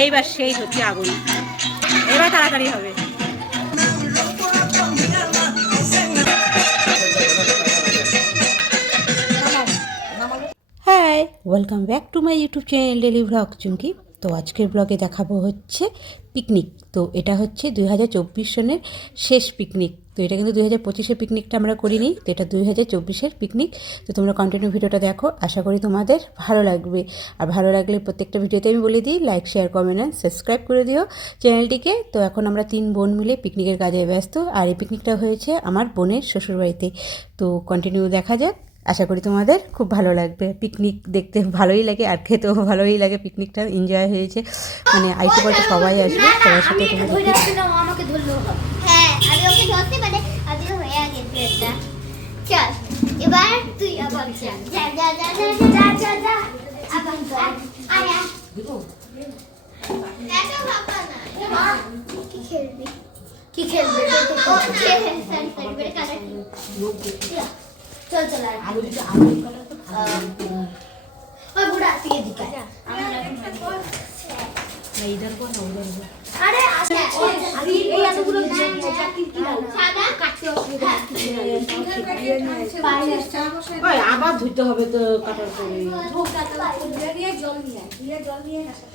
এইবার সেই হচ্ছে আগুন। এবার তাড়াতাড়ি হবে। হ্যাঁ welcome back to my YouTube channel daily vlog Chumki তো আজকের ব্লগে দেখাবো হচ্ছে পিকনিক তো এটা হচ্ছে দুই হাজার চব্বিশ সনের শেষ পিকনিক তো এটা কিন্তু দুই হাজার পঁচিশের পিকনিকটা আমরা করিনি, তো এটা দুই হাজার চব্বিশের পিকনিক তো তোমরা কন্টিনিউ ভিডিওটা দেখো, আশা করি তোমাদের ভালো লাগবে। আর ভালো লাগলে প্রত্যেকটা ভিডিওতে আমি বলে দিই like share comment and subscribe করে দিও চ্যানেলটিকে। তো এখন আমরা তিন বোন মিলে পিকনিকের কাজে ব্যস্ত। আর এই পিকনিকটা হয়েছে আমার বোনের শ্বশুরবাড়িতে। তো কন্টিনিউ দেখা যাক। আশা করি তোমাদের খুব ভালো লাগবে। পিকনিক দেখতে ভালোই লাগে আর খেতেও ভালোই লাগে। পিকনিকটা এনজয় হয়েছে। মানে আইটি পার্টি সবাই আসবে সবার সাথে তোমাদের আমাকে ধরলেও হ্যাঁ আমি ওকে ধরতে পারে আজকে হয়ে গেছে এটা চল এবার তুই আবার যা যা যা যা যা যা আবার কি খেলবি? কি খেলবি? ও খেলে সারি সারি করে কাটা চল চল আর আলু আলু কাটা তো ওই বুড়া থেকে দিকা আরে আচ্ছা এই এতগুলো সাদা কাটতে অসুবিধা ওই আবার ধুতে হবে তো কাটার পরে।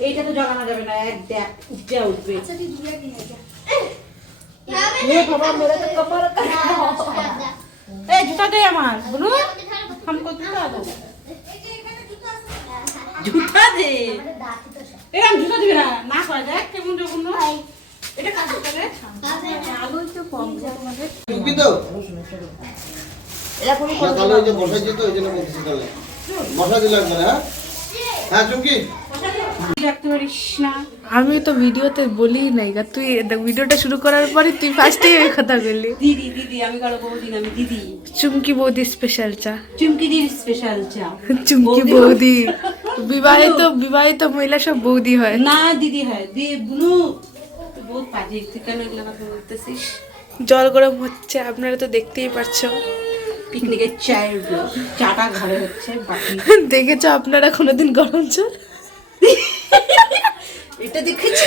এইটা তো জলানো যাবে না এক দেখ উঠতে উঠবে। এ বাবা মেরে তো কপাল। এই জুতা দে আমার বলু। হামকো জুতা দো জুতা দে। এরকম জুতা দিবি না না কয় যায় কেমন যখন এটা কাজ করে আলু তো কম তোমাদের ঢুকবি তো। এটা কোনো কথা বসাই যেত ওই জন্য বলতেছি তাহলে। বসা দিলাম না হ্যাঁ? হ্যাঁ চুমকি। রাখতে পারিস না আমি তো ভিডিওতে বলি নাই গা। তুই ভিডিওটা শুরু করার পরে তুই ফার্স্টেই ওই কথা বললি। দিদি দিদি আমি কারও বৌদিন আমি দিদি। চুমকি বৌদি স্পেশাল চা। চুমকি দির স্পেশাল চা। চুমকি বৌদি বিবাহিত বিবাহিত মহিলা সব বৌদি হয়। না দিদি হয়। দি বুনু। বহুত বাজে তুই কেন এগুলো কথা বলতেছিস? জল গরম হচ্ছে আপনারা তো দেখতেই পাচ্ছ পিকনিকের চায়ের চাটা ঘরে হচ্ছে বাকি। দেখেছ আপনারা কোনোদিন গরম জল এটা দেখেছ?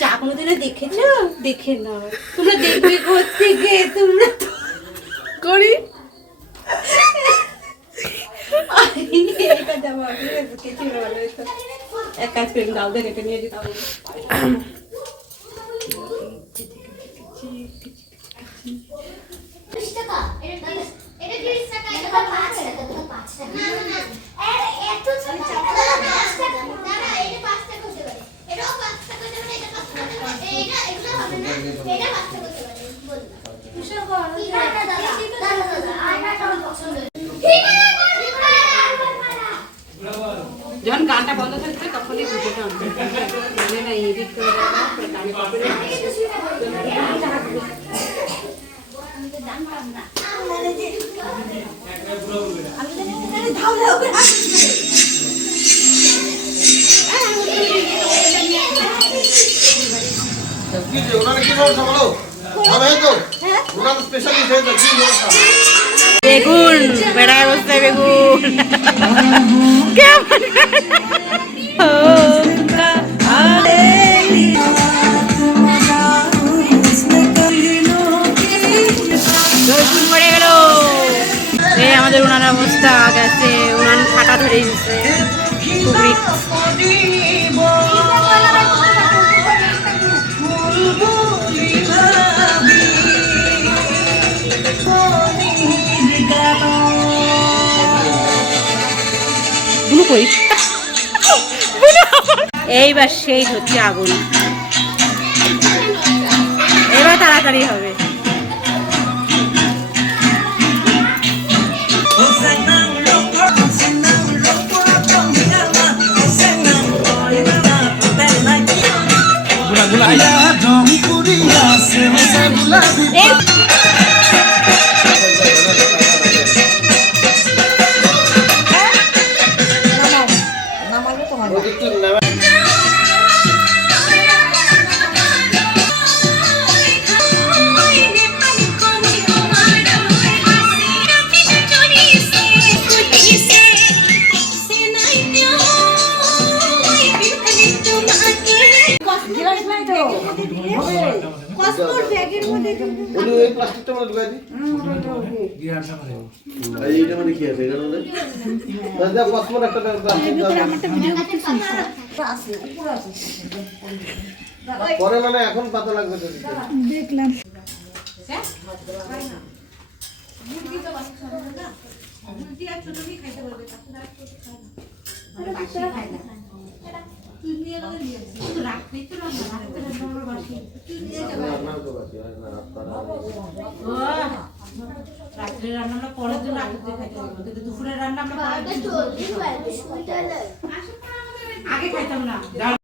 চা কোনোদিনে দেখেছ? দেখে না। তোমরা দেখবে থেকে তোমরা করি। এটা এক কাজ করি দাও দিয়ে কেটে নিয়ে যেতাম তিরিশ টাকা এটা তিরিশ এটা তিরিশ টাকা এটা পাঁচ টাকা এটা পাঁচ টাকা না না না আরে এত ছোট পাঁচ টাকা না না এটা পাঁচ টাকা হতে পারে এটাও পাঁচ টাকা হতে পারে এটা পাঁচ টাকা হতে পারে এটা এগুলো হবে না এটা পাঁচ টাকা হতে পারে বল কিসের বড় দাদা দাদা দাদা দাদা আয়নাটা আমার পছন্দ ঠিক আছে যখন গানটা বন্ধ থাকবে তখনই ভিডিওটা করবে মানে না এডিট করে করবে কি যে ওনারা কি ব্যবস্থা বলো হবে তো ওনার স্পেশালিস্ট কি ব্যবস্থা বেগুন বেড়ায় বসতে বেগুন কেমন আমাদের উনার অবস্থা গেছে উনান ফাটা ধরে গেছে কই এইবার সেই হচ্ছে আগুন। এবার তাড়াতাড়ি হবে। এই প্লাস্টিকটা মানে আর কি আছে এটা একটা পরে মানে এখন পাতা লাগবে। দেখলাম রান্নাও তো বাকি হয় না, রাত পারা। রাত্রে রান্না আমরা পরের দিন রাত্রে খাইতে পারব। কিন্তু দুপুরের রান্না আমরা আগে খাইতাম না।